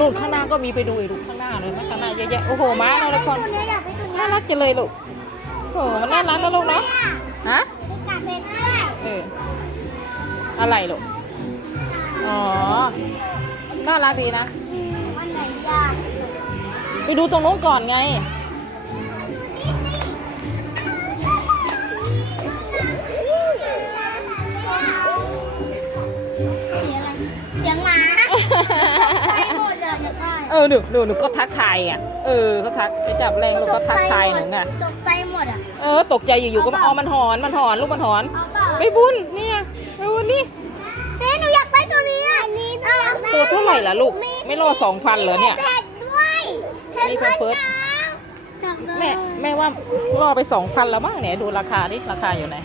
นู่นข้างหน้าก็มีไปดูอีกลูกข้างหน้าเลยนะข้างหน้าเยอะแยะโอ้โหม้าเนาะละครตัวนี้อยากไปตัวนี้น่ารักจังเลยลูกโอ้โหมันน่ารักนะลูกเนาะฮะไปกัดเป็นด้วยเอออะไรลูกอ๋อน่ารักดีนะวันไหนดีอะไปดูตรงโน้นก่อนไง ออหนูหนูหนูก็ทักทายอะเออเขาทักไปจับแรงลูกก็ทักทายหนูไงตกใจหมดอะเออตกใจอยู่ๆก็มาเอามันหอนมันหอนลูกมันหอนเอาเปล่าไปบุญเนี่ยไปบุญนี่เจ๊หนูอยากได้ตัวนี้อะนี่ตัวอยากได้ตัวเท่าไหร่ล่ะลูกไม่รอสองพันเหรอเนี่ยมีเพชรด้วยมีเพชรเฟิร์สจับได้แม่แม่ว่าล่อไปสองพันแล้วมั้งเนี่ยดูราคาดิราคาอยู่ไหน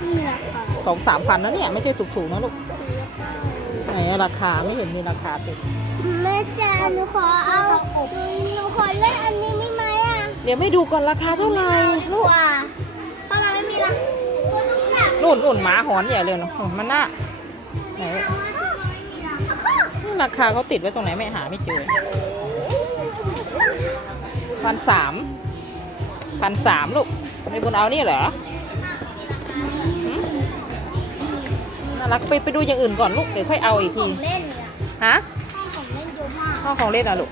เหนือค่ะสองสามพันนะเนี่ยไม่ใช่ถูกๆนะลูก ไหนอะราคาไม่เห็นมีราคาติดแม่จ๋าหนูขอเอาหนูขอเล่นอันนี้ไม่ไหมอะเดี๋ยวไม่ดูก่อนราคาเท่าไหร่ลูกว่าเพราะเราไม่มีละตัวทุกอย่างนู่นนู่นหมาหอนใหญ่เลยเนาะมันน่าไหนราคาเขาติดไว้ตรงไหนไม่หาไม่เจอพันสามพันสามลูกในบนเอานี่เหรอ รักไปไปดูอย่างอื่นก่อนลูกเดี๋ยวค่อยเอาอีกขทีองเล่นเนี่ยฮะให้ของเล่นเยอะมากห้องของเล่นอะลูก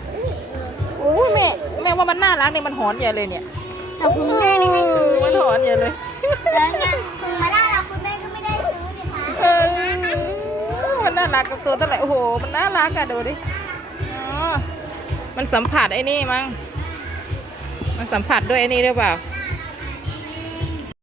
โอ้ยแม่แม่ว่ามันน่ารักเนี่ยมันหอนใหญ่เลยเนี่ยแต่คุณแม่ไม่ให้ซื้อมันหอนใหญ่เลยแล้วไงถึงมาได้แล้วคุณแม่ก็ไม่ได้ซื้อดิคะเออมันน่ารักกับตัวเท่าไหร่โอ้โห มันน่ารักอะดูดิอ๋อมันสัมผัสไอ้นี่มั้งมันสัมผัสด้วยไอ้นี่หรือเปล่า